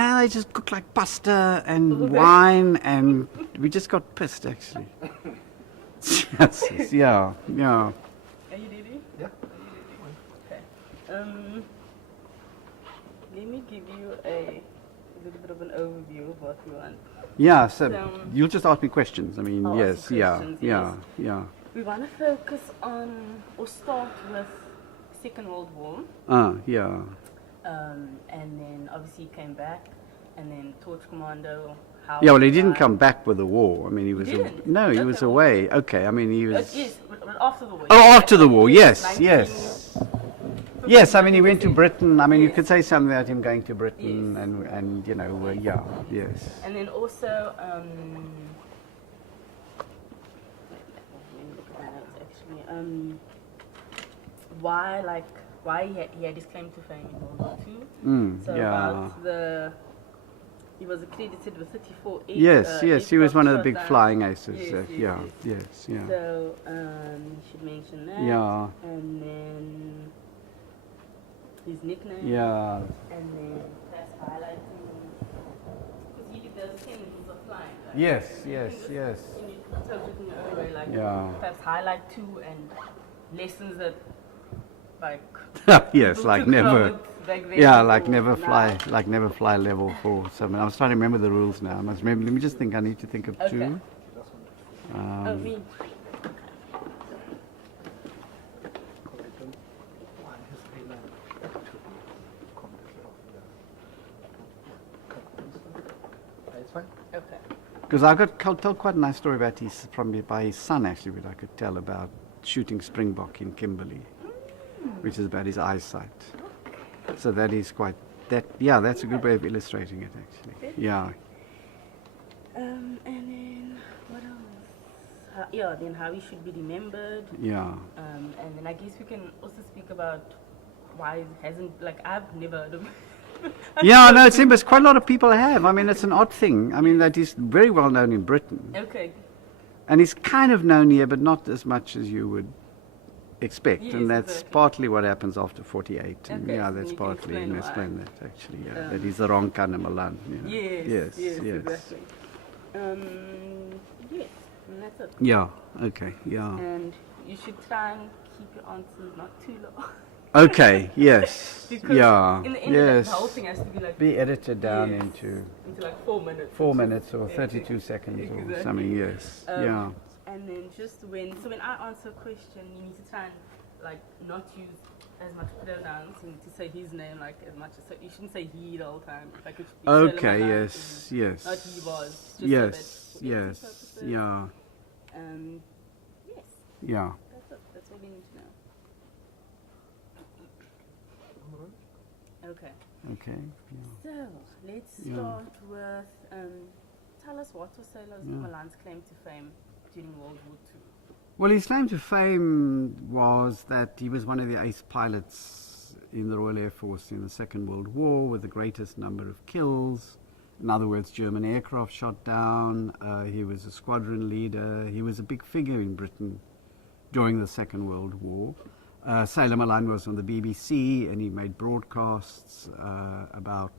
And they just cooked like pasta and wine, and we just got pissed, actually. Yes, yeah. Are you ready? Yeah. Okay. Let me give you a little bit of an overview of what we want. Yeah, so you'll just ask me questions. I mean, I'll yes, ask you questions, yeah. We want to focus on, or start with Second World War. Yeah. And then obviously he came back, and then Torch Commando. How Yeah, well, he didn't come back with the war. I mean, he was... didn't? No, he Just was the away. Okay, I mean, he was... Yes, but after the war. Oh, after the war, yes, 19 yes. Yes, I mean, he went to Britain. I mean, you Yes. could say something about him going to Britain, Yes. and you know, yeah, yes. And then also, let me look at my notes actually. Why he had his claim to fame in World War II. So yeah. about he was accredited with 34 Yes, he was one of the big aircraft flying aces. Yes, yes. So you should mention that. Yeah. And then his nickname. Yeah. And then perhaps highlighting, because he did those things of flying. Right? Yes. In your own way, like perhaps highlight too, and lessons that like Yes, people like took never. from it back then Yeah, like or never now. never fly level 4. So I was trying to remember the rules now. I must remember. Let me just think. I need to think of Okay. two. Oh, me. It's fine. Okay. Because I'll tell quite a nice story about by his son, actually, which I could tell about shooting springbok in Kimberley, which is about his eyesight. So that is that's a good way of illustrating it, actually. Yeah. And then what else? Then how he should be remembered. Yeah. And then I guess we can also speak about why it hasn't, like, I've never heard of Yeah, no, it's quite a lot of people have. I mean, it's an odd thing. I mean, that he's very well known in Britain. Okay. And he's kind of known here, but not as much as you would expect. Yes, And that's exactly. partly what happens after 48. And Okay, yeah, so that's you can partly, you can explain explain that, actually. Yeah, Um, that he's the wrong kind of Malan. You know. Yes, Yes. exactly. Yes, and that's it. Yeah, okay, yeah. And you should try and keep your answers not too long. Okay, yes, Because yeah, in the end, yes. the whole thing has to be like Be edited down yes, into like 4 minutes. 4 minutes or Yeah, 32 seconds or exactly. something, yes, yeah. And then just when I answer a question, you need to try and like not use as much pronouns. You need to say his name like as much as, so you shouldn't say he the whole time. Like it should be Okay, Malan, yes, yes. not he was. Just so Yes, that for yes, editing purposes, yeah, Yes, yeah. that's it. That's all we need to know. Okay. Okay, yeah. So let's Yeah. start with tell us what was Malan's claim to fame during World War II. Well, his claim to fame was that he was one of the ace pilots in the Royal Air Force in the Second World War with the greatest number of kills. In other words, German aircraft shot down. He was a squadron leader. He was a big figure in Britain during the Second World War. Sailor Malan was on the BBC, and he made broadcasts about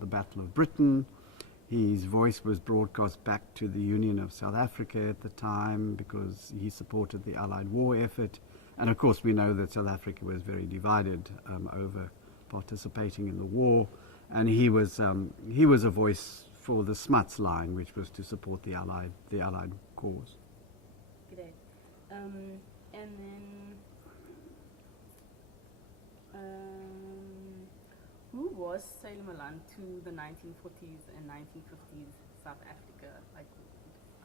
the Battle of Britain. His voice was broadcast back to the Union of South Africa at the time because he supported the Allied war effort. And of course we know that South Africa was very divided over participating in the war. And he was a voice for the Smuts line, which was to support the Allied cause. Great. And then who was Sailor Malan to the 1940s and 1950s South Africa? Like,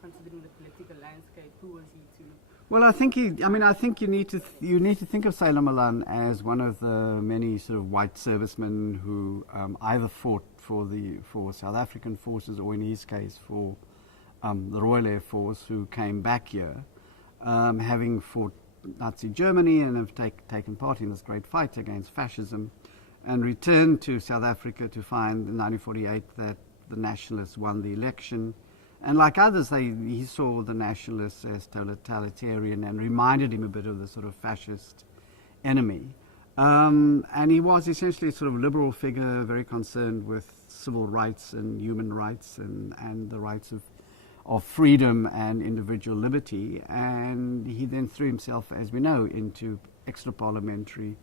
considering the political landscape, who was he to? Well, I think you need to think of Sailor Malan as one of the many sort of white servicemen who either fought for South African forces, or in his case for the Royal Air Force, who came back here, having fought Nazi Germany and have taken part in this great fight against fascism, and returned to South Africa to find in 1948 that the nationalists won the election. And like others, he saw the nationalists as totalitarian and reminded him a bit of the sort of fascist enemy. And he was essentially a sort of liberal figure, very concerned with civil rights and human rights and the rights of freedom and individual liberty. And he then threw himself, as we know, into extra-parliamentary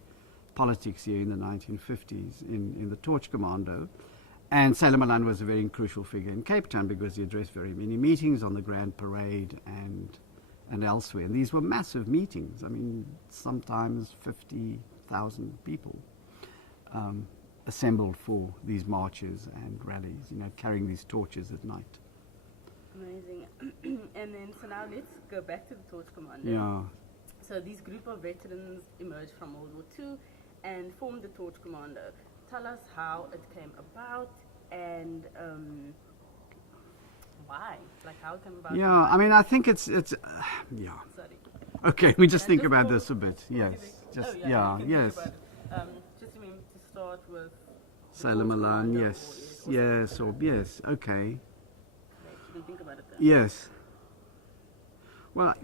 politics here in the 1950s in the Torch Commando. And Sailor Malan was a very crucial figure in Cape Town because he addressed very many meetings on the Grand Parade and elsewhere. And these were massive meetings. I mean, sometimes 50,000 people assembled for these marches and rallies, carrying these torches at night. Amazing. And then, so now let's go back to the Torch Commando. Yeah. So these group of veterans emerged from World War II and formed the Torch Commando. Tell us how it came about and why? Like how it came about? Yeah, I mean, I think it's yeah. Sorry. Okay, we just think about this a bit. Yes. Just, yeah, yes. Just remember to start with Sailor Malan, yes. Yes, okay. You can think about it then. Yes. Well,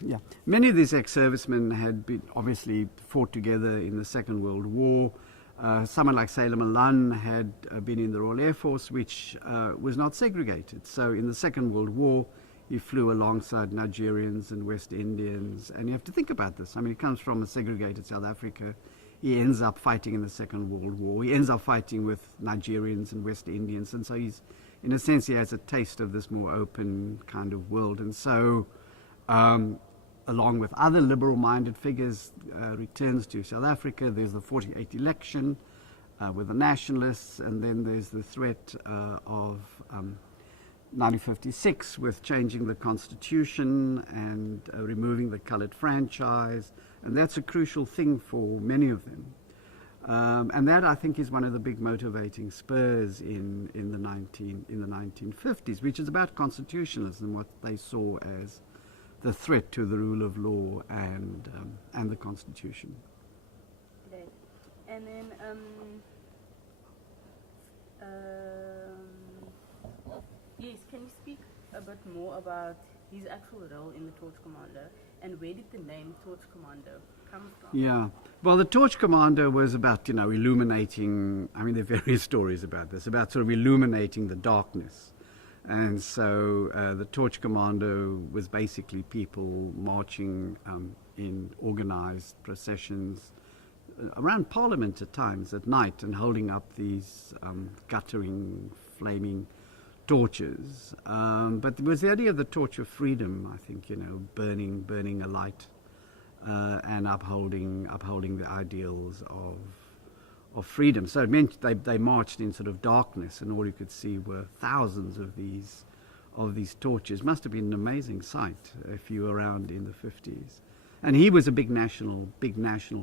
yeah. Many of these ex-servicemen had been obviously fought together in the Second World War. Someone like Sailor Malan had been in the Royal Air Force, which was not segregated. So in the Second World War, he flew alongside Nigerians and West Indians. And you have to think about this. I mean, he comes from a segregated South Africa. He ends up fighting in the Second World War. He ends up fighting with Nigerians and West Indians. And so he's, in a sense, he has a taste of this more open kind of world. And so, along with other liberal-minded figures, returns to South Africa. There's the 48 election with the nationalists, and then there's the threat of 1956 with changing the constitution and removing the coloured franchise, and that's a crucial thing for many of them. And that, I think, is one of the big motivating spurs in the 1950s, which is about constitutionalism, what they saw as the threat to the rule of law and the Constitution. Okay. And then, yes, can you speak a bit more about his actual role in the Torch Commando, and where did the name Torch Commando come from? Yeah. Well, the Torch Commando was about, illuminating, I mean, there are various stories about this, about sort of illuminating the darkness. And so the Torch Commando was basically people marching in organized processions around Parliament at times at night and holding up these guttering, flaming torches. But it was the idea of the torch of freedom, I think, burning a light and upholding the ideals of freedom. So it meant they marched in sort of darkness, and all you could see were thousands of these torches. Must have been an amazing sight if you were around in the 50s. And he was a big national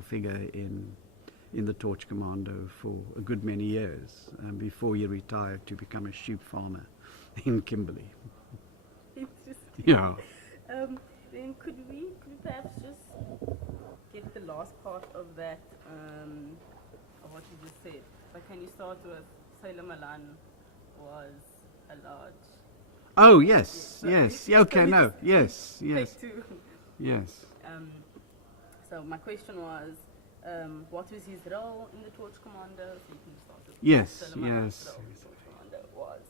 figure in the Torch Commando for a good many years before he retired to become a sheep farmer in Kimberley. Interesting. Yeah. Then could we perhaps just get the last part of that? What you just said. But can you start with Sailor Malan was a large... Oh, yes, Yeah, yes. Yeah, okay, no, yes. Take two. Yes. So my question was, what was his role in the Torch Commando? So you can start with Yes, Sailor Malan's yes. role in the Torch Commando was...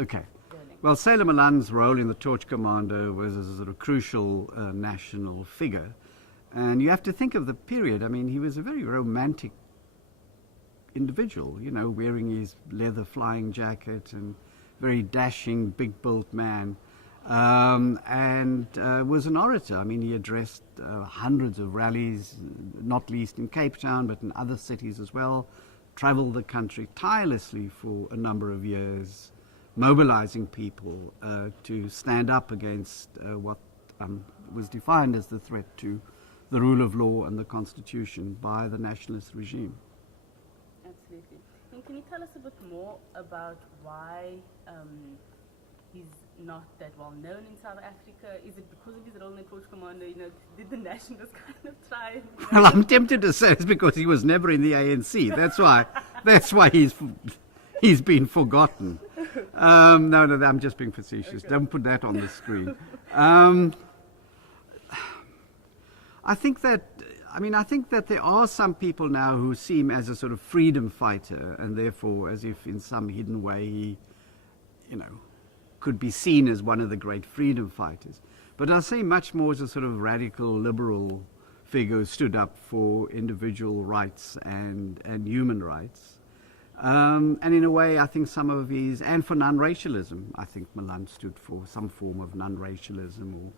Okay. Burning. Well, Sailor Malan's role in the Torch Commando was as a sort of crucial national figure. And you have to think of the period. I mean, he was a very romantic individual, wearing his leather flying jacket and very dashing, big-built man. And was an orator. I mean, he addressed hundreds of rallies, not least in Cape Town, but in other cities as well. Traveled the country tirelessly for a number of years, mobilizing people to stand up against what was defined as the threat to the rule of law and the Constitution by the nationalist regime. Absolutely. And can you tell us a bit more about why he's not that well known in South Africa? Is it because of his role in the Torch Commando? Did the nationalists kind of try? Well, I'm tempted to say it's because he was never in the ANC. That's why he's been forgotten. No, I'm just being facetious. Okay. Don't put that on the screen. I think I mean, I think that there are some people now who see him as a sort of freedom fighter, and therefore, as if in some hidden way he, could be seen as one of the great freedom fighters. But I see much more as a sort of radical liberal figure who stood up for individual rights and human rights. And in a way, I think and for non-racialism. I think Malan stood for some form of non-racialism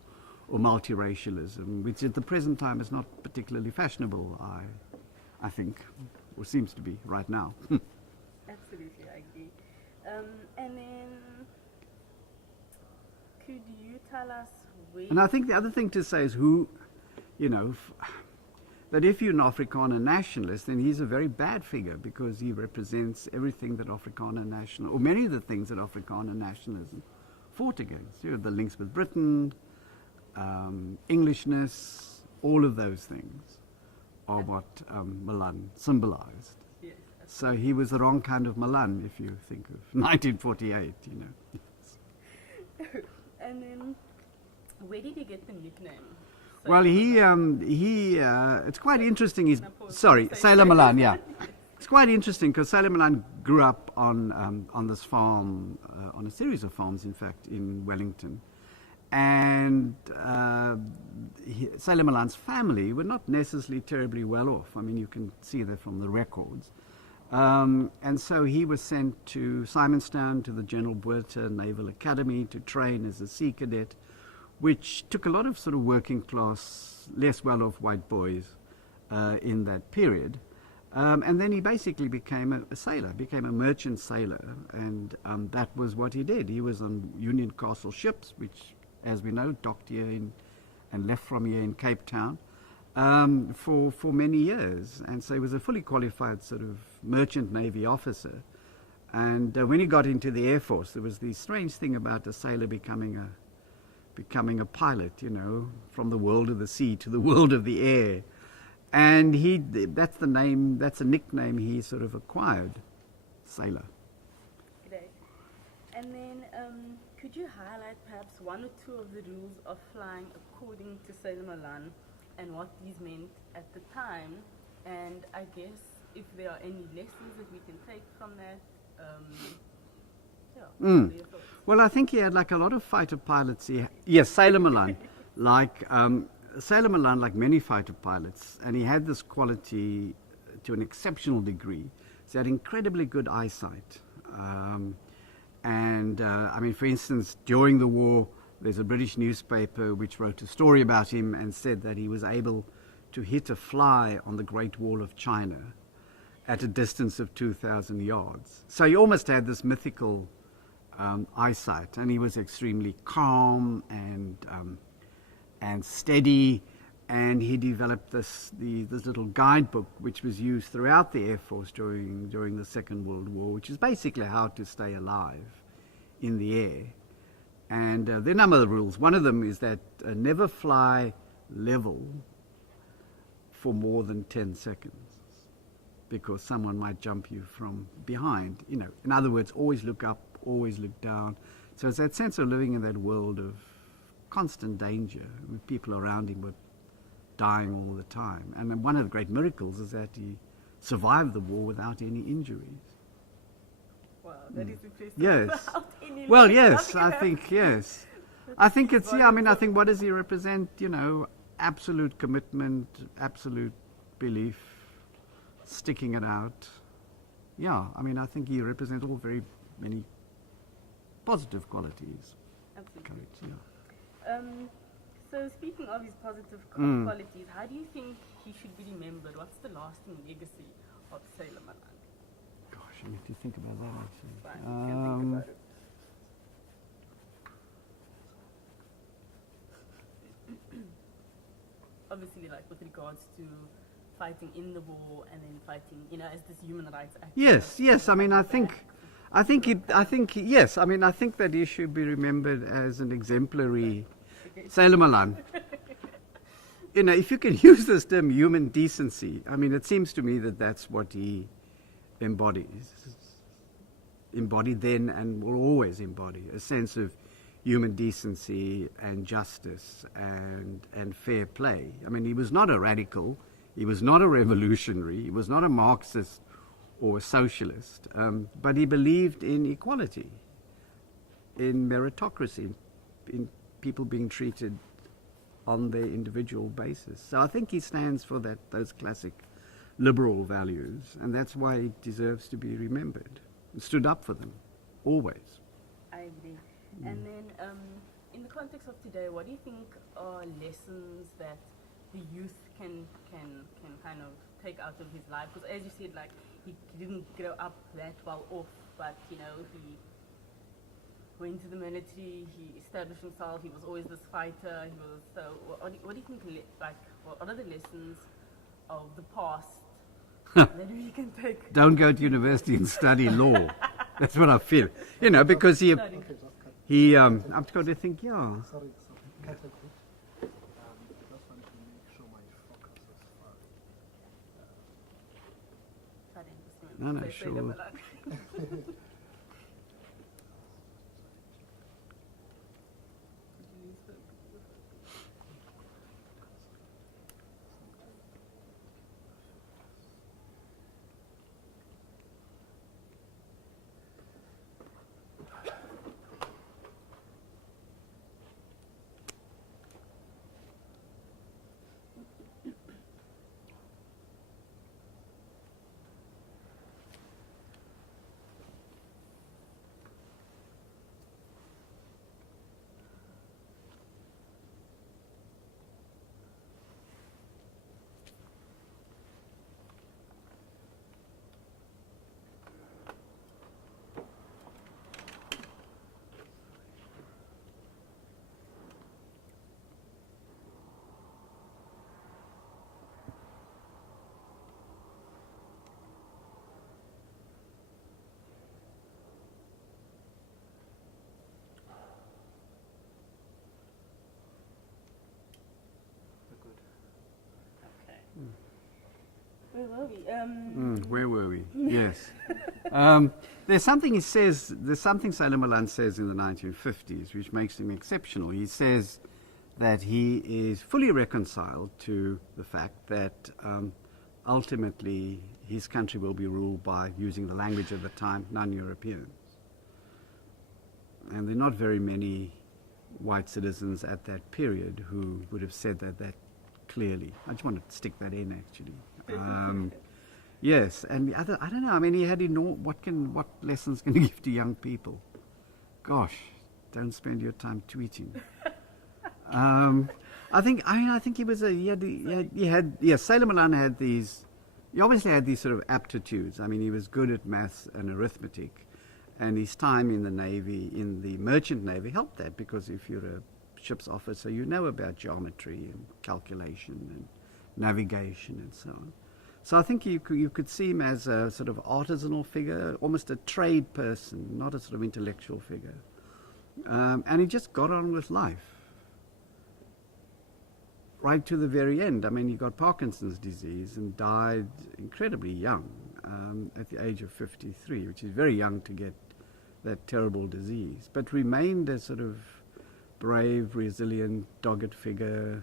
or multiracialism, which at the present time is not particularly fashionable, I think, or seems to be right now. Absolutely, I agree. And then, could you tell us where... And I think the other thing to say is that if you're an Afrikaner nationalist, then he's a very bad figure because he represents everything that Afrikaner national, or many of the things that Afrikaner nationalism fought against. The links with Britain, Englishness, all of those things are what Malan symbolized. Yes, so he was the wrong kind of Malan, if you think of 1948, And then, where did he get the nickname? Well, it's quite interesting. Sailor Malan, yeah. It's quite interesting because Sailor Malan grew up on this farm, on a series of farms, in fact, in Wellington. And Sailor Malan's family were not necessarily terribly well off. I mean, you can see that from the records. And so he was sent to Simonstown, to the General Botha Naval Academy, to train as a sea cadet, which took a lot of sort of working class, less well-off white boys in that period. And then he basically became a sailor, became a merchant sailor, and that was what he did. He was on Union Castle ships, which, as we know, docked here and left from here in Cape Town for many years. And so he was a fully qualified sort of merchant Navy officer. And when he got into the Air Force, there was this strange thing about a sailor becoming a pilot, from the world of the sea to the world of the air. And that's a nickname he sort of acquired, sailor. Great. And then, could you highlight perhaps one or two of the rules of flying according to Sailor Malan and what these meant at the time? And I guess if there are any lessons that we can take from that, what are your thoughts? Well, I think he had like a lot of fighter pilots. Yes, Sailor Malan, like many fighter pilots, and he had this quality to an exceptional degree. He had incredibly good eyesight. I mean, for instance, during the war, there's a British newspaper which wrote a story about him and said that he was able to hit a fly on the Great Wall of China at a distance of 2,000 yards. So he almost had this mythical eyesight, and he was extremely calm and steady, and he developed this little guidebook which was used throughout the Air Force during the Second World War, which is basically how to stay alive in the air. And there are a number of rules. One of them is that never fly level for more than 10 seconds because someone might jump you from behind. In other words, always look up, always look down. So it's that sense of living in that world of constant danger. I mean, people around him were dying all the time. And then one of the great miracles is that he survived the war without any injuries. Wow, that is impressive. Yes. Well, yes, I think, yes. I think it's, I think what does he represent? Absolute commitment, absolute belief, sticking it out. Yeah, I think he represents all very many positive qualities. Absolutely. Correct, yeah. So speaking of his positive qualities, how do you think he should be remembered? What's the lasting legacy of Sailor Malan? Gosh, I need to think about that actually. Fine, you can think about it. Obviously, like with regards to fighting in the war and then fighting, as this human rights activist. Yes. I think that he should be remembered as an exemplary Sailor Malan. If you can use this term, human decency, it seems to me that that's what he embodied then and will always embody, a sense of human decency and justice and fair play. He was not a radical. He was not a revolutionary. He was not a Marxist or a socialist, but he believed in equality, in meritocracy, in people being treated on their individual basis. So I think he stands for those classic liberal values, and that's why he deserves to be remembered. He stood up for them, always. I agree. And then, in the context of today, what do you think are lessons that the youth can kind of take out of his life? Because as you said, like he didn't grow up that well off, but he went to the military, he established himself, he was always this fighter. He was so. What do you think? What are the lessons of the past that we can take? Don't go to university and study law. That's what I feel. Because I'm going to think, yeah. Sorry, category. I just want to make sure my focus is far. No, sure. Where were we? Where were we? Yes. There's something Sailor Malan says in the 1950s which makes him exceptional. He says that he is fully reconciled to the fact that ultimately his country will be ruled by, using the language of the time, non-Europeans. And there are not very many white citizens at that period who would have said that clearly. I just want to stick that in, actually. Yes, and I don't know. I mean, he had what lessons can you give to young people? Gosh, don't spend your time tweeting. I think he was Sailor Malan had these. He obviously had these sort of aptitudes. I mean, he was good at maths and arithmetic, and his time in the Navy, in the merchant Navy, helped that, because if you're a ship's officer, you know about geometry and calculation and navigation and so on. So I think you could see him as a sort of artisanal figure, almost a trade person, not a sort of intellectual figure. And he just got on with life right to the very end. I mean, he got Parkinson's disease and died incredibly young, at the age of 53, which is very young to get that terrible disease, but remained a sort of brave, resilient, dogged figure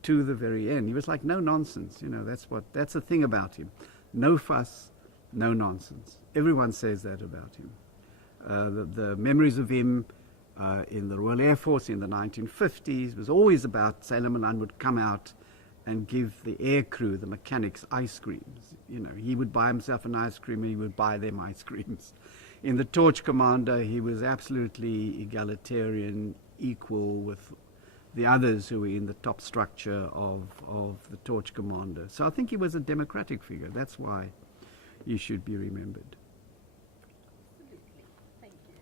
to the very end. He was like no nonsense, that's the thing about him. No fuss, no nonsense. Everyone says that about him. The memories of him in the Royal Air Force in the 1950s was always about Sailor Malan would come out and give the air crew, the mechanics, ice creams. He would buy himself an ice cream and he would buy them ice creams. In the Torch Commander, he was absolutely egalitarian, equal with the others who were in the top structure of the Torch Commander. So I think he was a democratic figure. That's why he should be remembered. Absolutely. Thank you.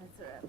That's a wrap.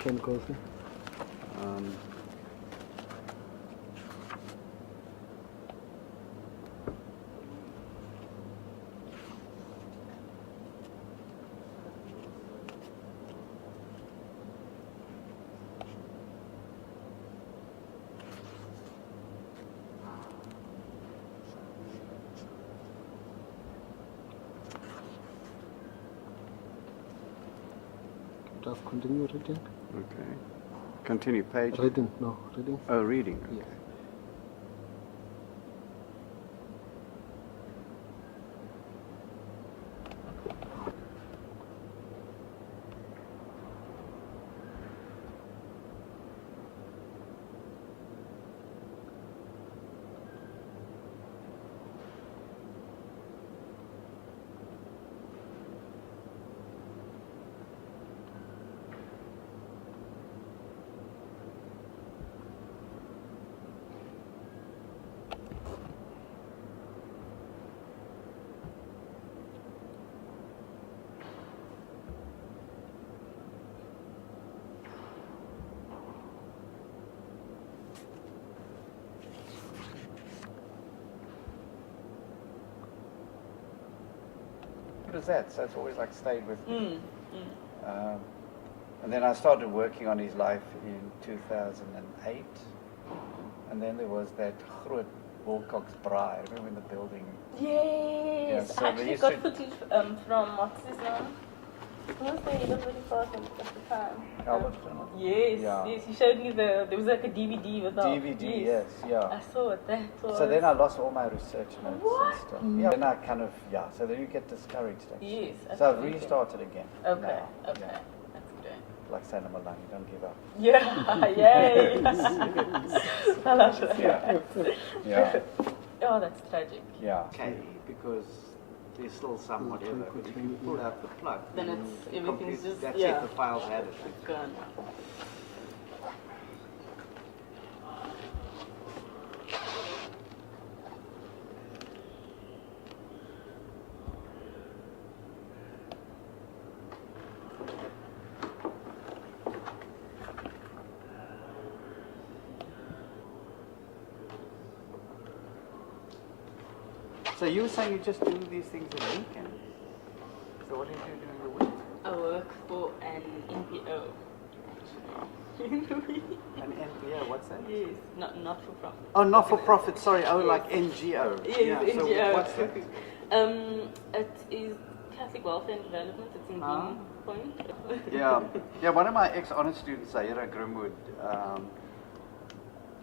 chemicals there. Um, Just continue reading. okay. Continue page. Reading, no, reading. Oh, reading. Okay. Yes. What is that? So it's always like stayed with me. And then I started working on his life in 2008. And then there was that Groot Wilcox Braai, remember in the building? Yes, Yeah, so I they actually used got to- footage from what's his name? Who was the head of the department at the time? Albert? Yes, Yeah. yes. He showed me there was like a DVD with all. DVD, yes, yeah. I saw it. That was. So then I lost all my research notes What? and stuff. Yeah, then I kind of, so then you get discouraged actually. Yes. So I've absolutely. restarted again. Okay. now, Okay. yeah. That's great. Like saying I'm Malan, you don't give up. Yeah. Yay. I love that. Yeah. Oh, that's tragic. Yeah. Okay, because there's still some whatever. But if you pull out the plug, Then it's everything's just that's yeah. it, the file's added. It's gone. So you were saying you just do these things on the weekend. So what do you do during the week? I work for an NPO. actually. An NPO, what's that? Yes, not for profit. Oh, not for profit, sorry. Oh, Yes. like NGO. Yes, yeah, NGO. So what's that? It is Catholic Welfare and Development. It's in Ah. Point. Yeah, yeah. One of my ex-honors students, Zaira Grimwood,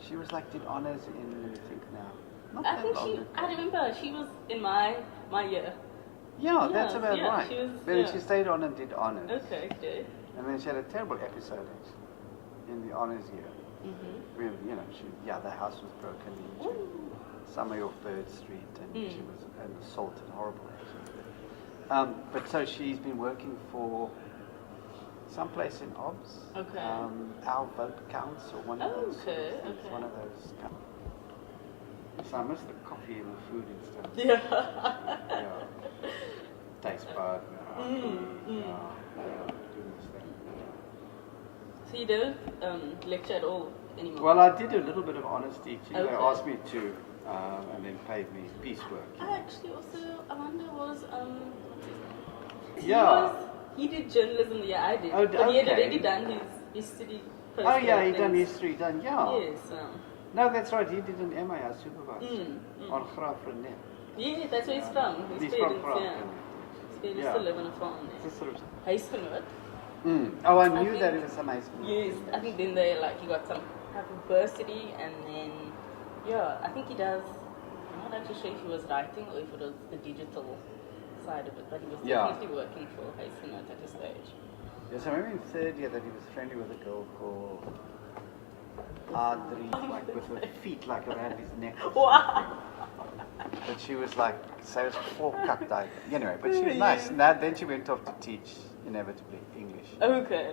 she was like did honors in. Let me think now. Not I that think long she. ago. I remember she was in my year. Yeah, that's Yeah, about yeah, right. she was- Then yeah. she stayed on and did honors. Okay. And then she had a terrible episode actually in the honors year. Mhm. Where, the house was broken into. Somewhere off 3rd Street, and she was assaulted, horrible actually. But so she's been working for someplace in OBS. Okay. Our Vote Counts or one of Oh, those. sort of okay, things, okay. One of those. So I miss the coffee and the food and stuff. Yeah. Yeah. Taste bud. Yeah, do miss that. So you don't lecture at all anymore? Well, I did a little bit of honors teaching. They Okay. asked me to, and then paid me piecework. I actually also, I wonder was, Yeah. he did journalism the year I did. Oh, But he had okay. already done his history. Oh yeah, he postgrad done things. history, done yeah. Yes. No, that's right. He did an MA as supervisor Mm. on Graaf René. Yeah, that's where he's from. His He's from parents, Graaf. yeah. His parents Yeah. still live on a farm It's there. a sort of. Huisgenoot. Oh, I I knew think- that it was amazing. Yes, I think then he got some type of bursary and then, I think he does, I'm not actually sure if he was writing or if it was the digital side of it, but he was Yeah. definitely working for Huisgenoot at a stage. Yes, I remember in 3rd year that he was friendly with a girl called Adri, like with her feet like around his neck. or Wow! something. But she was like, so it was full cut like, anyway, but she was nice. Now, then she went off to teach, inevitably, English. Okay.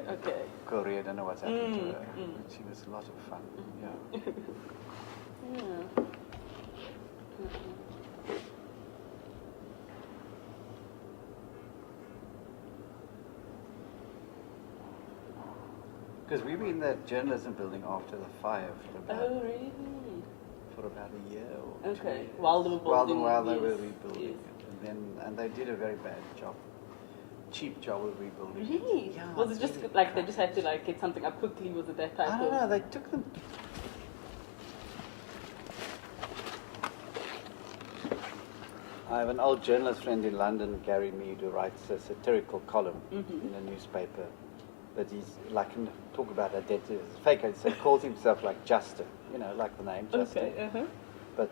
Korea, I don't know what's happened to her. Mm. But she was a lot of fun, yeah. Yeah. Because we were in that journalism building after the fire for about, Oh, really? for about a year or Okay. 2 years. While they were building. While they yes, were rebuilding yes. it. And they did a very bad job. Cheap job of rebuilding it. Really? Yeah, Was it just really like they just crappy. had to like get something up quickly? Was it that type I of? don't know, they took them. I have an old journalist friend in London, Gary Mead, who writes a satirical column in a newspaper that he's like talk about identity, fake identity, so he calls himself like Justin, you know, like the name Justin. Okay. But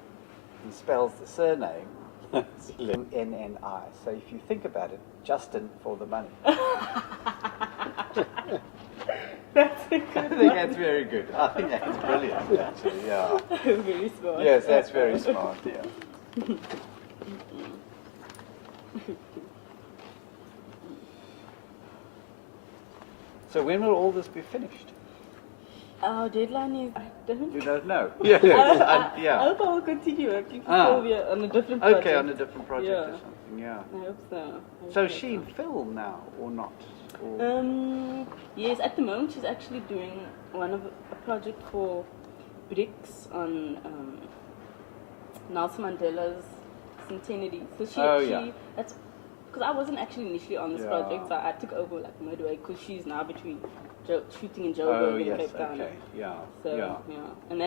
he spells the surname N-N-I. So if you think about it, Justin for the money. That's a good I think that's very good. I think that's brilliant, actually, yeah. Very smart. Yes, that's very smart, yeah. So when will all this be finished? Our deadline is. I don't. You don't know. I Yeah. hope I will continue working for Ah. Sylvia on a different project. Okay, on a different project Yeah. or something, yeah. I hope so. I hope So is she in film now or not? Or Yes, at the moment she's actually doing a project for BRICS on Nelson Mandela's centenary. So that's because I wasn't actually initially on this project, so I took over like midway because she's now between shooting in Joburg and yes, Cape Town. okay, yeah, So yeah. and